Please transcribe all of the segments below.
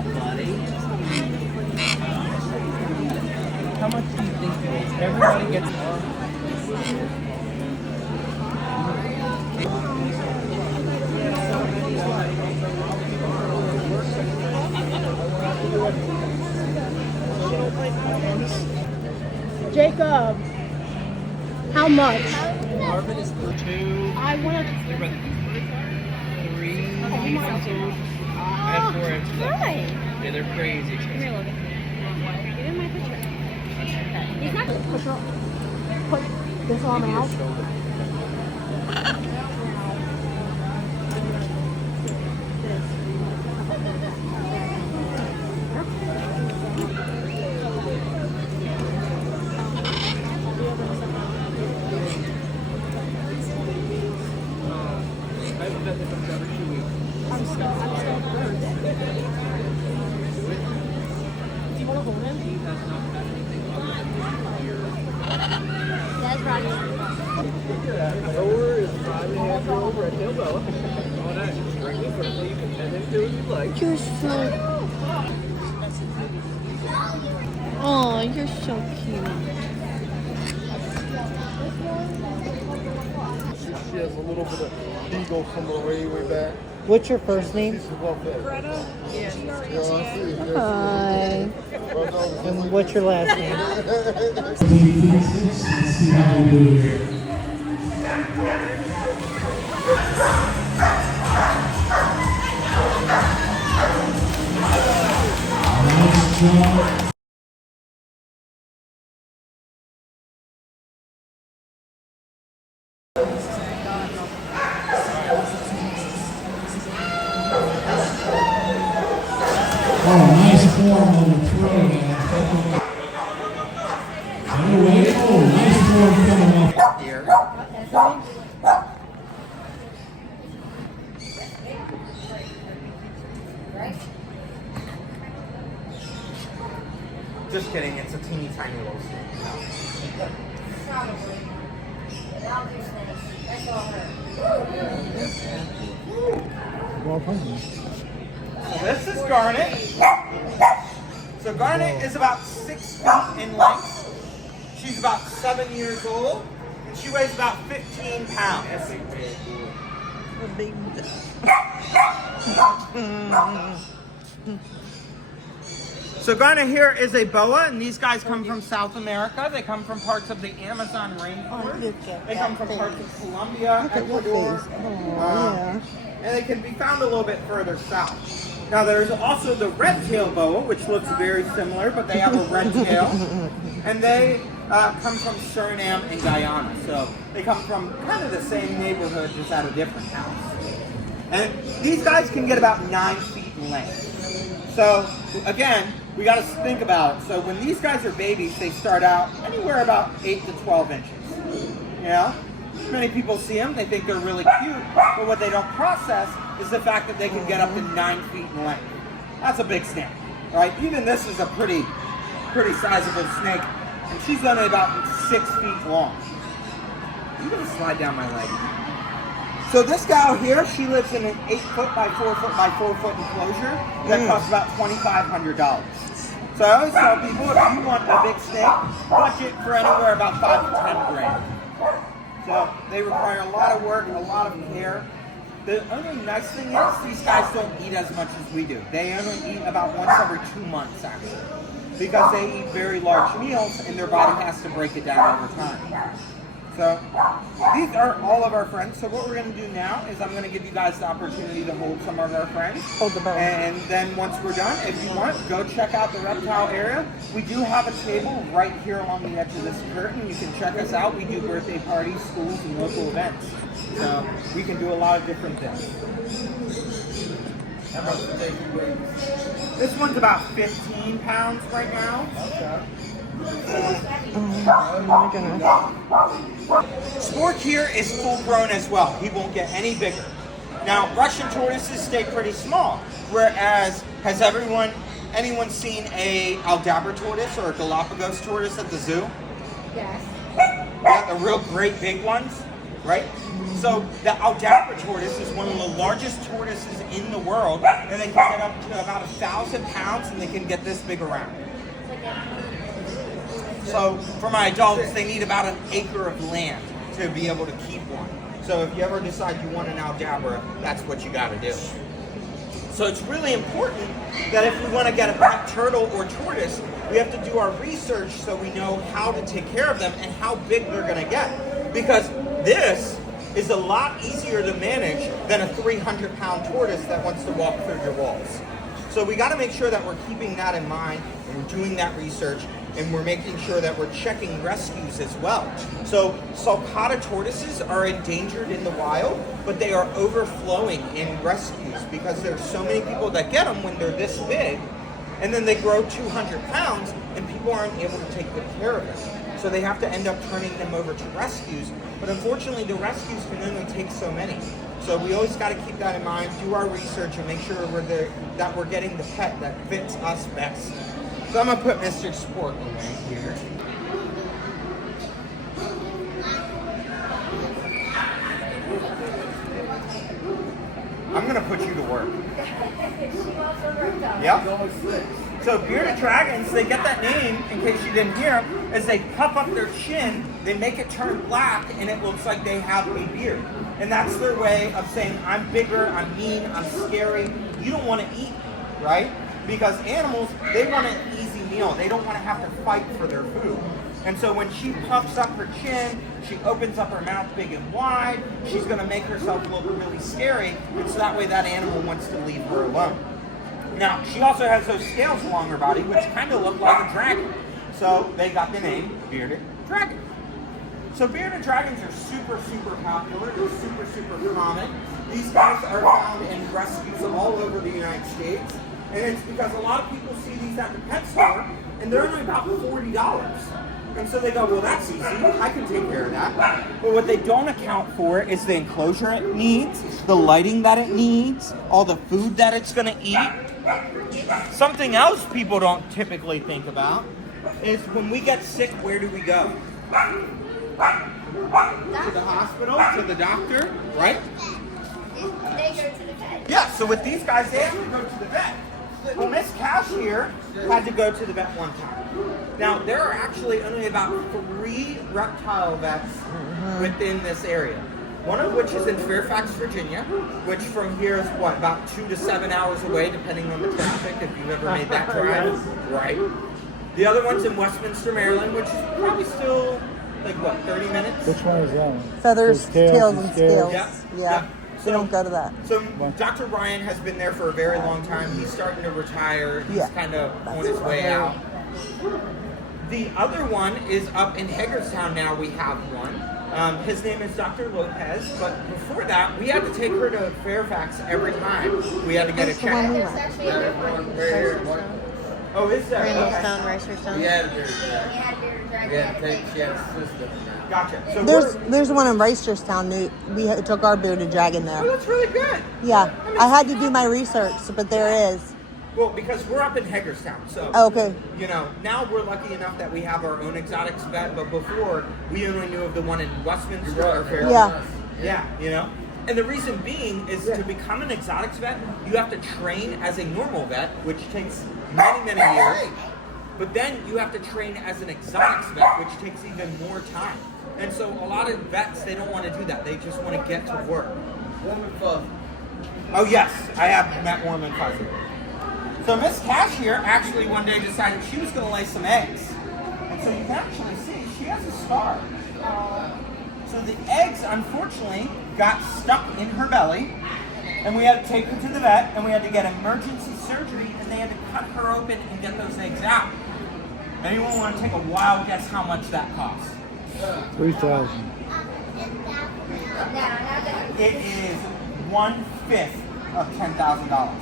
up, buddy? How much do you think it is? Everybody gets one. Jacob, how much? Marvin is for 2. I want to 3 years old. I have 4 inches. Yeah, they're crazy expensive. Here, Logan. Give him my picture. He's not going to put this arm out. I'm so hurt. Do you want to hold him? That's right. Lower is 5.5-year-old red tail boa. Oh, nice. Extremely friendly. You can pet him too if you'd like. You're so... Oh, you're so cute. She has a little bit of beagle from her way back. What's your first name? She's above that. Greta? Yeah. Hi. And what's your last name? Let's see how we do here. Oh, nice form on the throw now. Anyway, oh, nice form coming off. Here. Just kidding, it's a teeny tiny little snake. This is Garnet. So Garnet is about 6 feet in length. She's about 7 years old, and she weighs about 15 pounds. So Garnet here is a boa, and these guys come from South America. They come from parts of the Amazon rainforest. They come from parts of Colombia, Ecuador, and they can be found a little bit further south. Now there's also the red-tailed boa, which looks very similar, but they have a red tail, and they come from Suriname and Guyana. So they come from kind of the same neighborhood, just at a different house. And these guys can get about 9 feet in length. So again, we got to think about it. So when these guys are babies, they start out anywhere about 8 to 12 inches. You know, many people see them, they think they're really cute, but what they don't process is the fact that they can get up to 9 feet in length. That's a big snake, right? Even this is a pretty sizable snake, and she's only about 6 feet long. You're gonna slide down my leg. So this gal here, she lives in an 8 foot by 4 foot by 4 foot enclosure that costs about $2,500. So I always tell people, if you want a big snake, budget for anywhere about 5 to 10 grand. So they require a lot of work and a lot of care. The only nice thing is these guys don't eat as much as we do. They only eat about once every 2 months actually, because they eat very large meals and their body has to break it down over time. So these are all of our friends. So what we're going to do now is I'm going to give you guys the opportunity to hold some of our friends. Hold the bow. And then once we're done, if you want, go check out the reptile area. We do have a table right here along the edge of this curtain. You can check us out. We do birthday parties, schools, and local events. So we can do a lot of different things. How about the baby weight? This one's about 15 pounds right now. Okay. Oh my goodness. Spork here is full grown as well. He won't get any bigger. Now, Russian tortoises stay pretty small, whereas has anyone seen a Aldabra tortoise or a Galapagos tortoise at the zoo? Yes. Yeah, the real great big ones. right? So the Aldabra tortoise is one of the largest tortoises in the world, and they can get up to about 1,000 pounds, and they can get this big around. So for my adults, they need about an acre of land to be able to keep one. So if you ever decide you want an Aldabra, that's what you got to do. So it's really important that if we want to get a pet turtle or tortoise, we have to do our research so we know how to take care of them and how big they're going to get. Because this is a lot easier to manage than a 300-pound tortoise that wants to walk through your walls. So we got to make sure that we're keeping that in mind, and we're doing that research, and we're making sure that we're checking rescues as well. So sulcata tortoises are endangered in the wild, but they are overflowing in rescues because there's so many people that get them when they're this big, and then they grow 200 pounds, and people aren't able to take good care of them. So they have to end up turning them over to rescues, but unfortunately the rescues can only take so many. So we always got to keep that in mind, do our research, and make sure that we're getting the pet that fits us best. So I'm going to put Mr. Sport away here. I'm going to put you to work. Yep. So bearded dragons, they get that name, in case you didn't hear, as they puff up their chin, they make it turn black, and it looks like they have a beard. And that's their way of saying, I'm bigger, I'm mean, I'm scary. You don't want to eat, right? Because animals, they want an easy meal. They don't want to have to fight for their food. And so when she puffs up her chin, she opens up her mouth big and wide, she's going to make herself look really scary, and so that way that animal wants to leave her alone. Now, she also has those scales along her body, which kind of look like a dragon. So they got the name bearded dragon. So bearded dragons are super, super popular. They're super, super common. These guys are found in rescues all over the United States. And it's because a lot of people see these at the pet store, and they're only about $40. And so they go, well, that's easy. I can take care of that. But what they don't account for is the enclosure it needs, the lighting that it needs, all the food that it's going to eat. Something else people don't typically think about is when we get sick, where do we go? To the hospital, to the doctor, right? They go to the vet. Yeah, so with these guys, they have to go to the vet. Well, Miss Cash here had to go to the vet one time. Now, there are actually only about 3 reptile vets within this area. One of which is in Fairfax, Virginia, which from here is what, about 2 to 7 hours away, depending on the traffic, if you've ever made that drive. Right. The other one's in Westminster, Maryland, which is probably still, like, what, 30 minutes? Which one is that one? Feathers, tails, and scales. Yeah. So don't go to that. So Dr. Ryan has been there for a very long time. He's starting to retire. He's kind of on his way out. The other one is up in Hagerstown now. We have one. His name is Dr. Lopez. But before that, we had to take her to Fairfax every time. We had to get a check. There's actually a different one. Oh, is there? Stone, Ricer Stone. Yeah, She had a system. Gotcha. So There's one in Reisterstown. We took our bearded dragon oh, there. that's really good. Yeah, I had to do my research, but there is. Well, because we're up in Hagerstown, so Okay. you know, now we're lucky enough that we have our own exotics vet, but before we only knew of the one in Westminster or Fairfax. Yeah. Yeah, you know. And the reason being is to become an exotics vet, you have to train as a normal vet, which takes many, many years. But then you have to train as an exotics vet, which takes even more time. And so a lot of vets, they don't want to do that. They just want to get to work. Warm and fuzzy. Oh yes, I have met Warm and Fuzzy. So Miss Cashier actually one day decided she was going to lay some eggs. And so you can actually see she has a scar. So the eggs, unfortunately, got stuck in her belly. And we had to take her to the vet, and we had to get emergency surgery, and they had to cut her open and get those eggs out. Anyone want to take a wild guess how much that cost? 3,000. It is 1/5 of $10,000.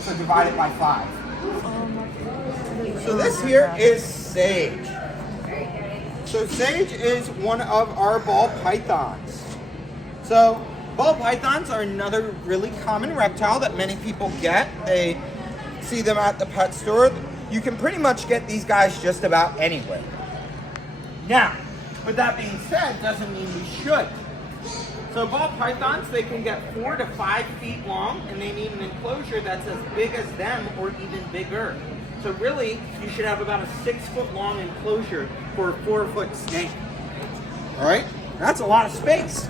So divide it by 5. So this here is Sage. So Sage is one of our ball pythons. So ball pythons are another really common reptile that many people get. They see them at the pet store. You can pretty much get these guys just about anywhere. Now, with that being said, doesn't mean we should. So ball pythons, they can get 4 to 5 feet long, and they need an enclosure that's as big as them or even bigger. So really, you should have about a 6-foot long enclosure for a 4-foot snake. All right, that's a lot of space.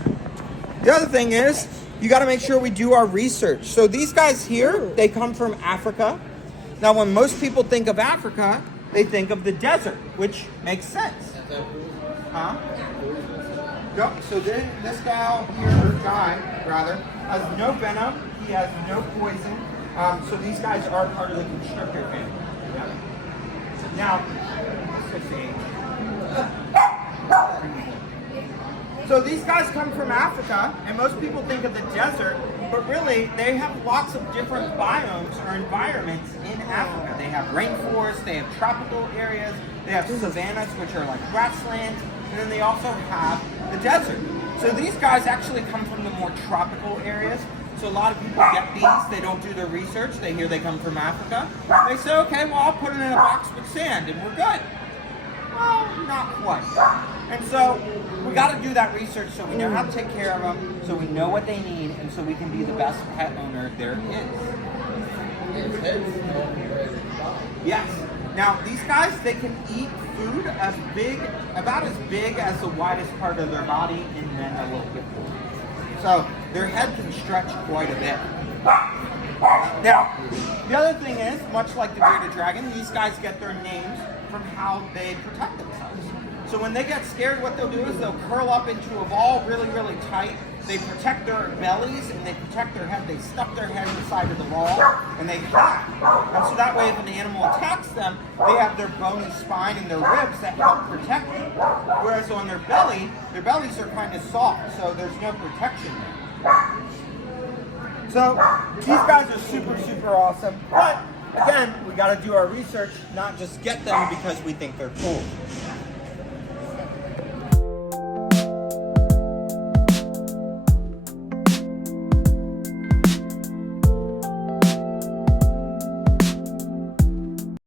The other thing is, you got to make sure we do our research. So these guys here, they come from Africa. Now, when most people think of Africa, they think of the desert, which makes sense. Huh? Yep. So this guy has no venom. He has no poison. So these guys are part of the constrictor family. Now, let's see. So these guys come from Africa, and most people think of the desert, but really they have lots of different biomes or environments in Africa. They have rainforests, they have tropical areas, they have savannas, which are like grasslands, and then they also have the desert. So these guys actually come from the more tropical areas. So a lot of people get these, they don't do their research, they hear they come from Africa. They say, okay, well, I'll put it in a box with sand and we're good. Well, not quite. And so we got to do that research so we know how to take care of them, so we know what they need, and so we can be the best pet owner there is. Yes. Now, these guys, they can eat food about as big as the widest part of their body, and then a little bit more. So their head can stretch quite a bit. Now, the other thing is, much like the bearded dragon, these guys get their names from how they protect themselves. So when they get scared, what they'll do is they'll curl up into a ball really, really tight. They protect their bellies and they protect their head. They stuff their head inside of the ball and they hide. And so that way if an animal attacks them, they have their bony spine and their ribs that help protect them. Whereas on their bellies are kind of soft, so there's no protection there. So these guys are super, super awesome. But again, we got to do our research, not just get them because we think they're cool.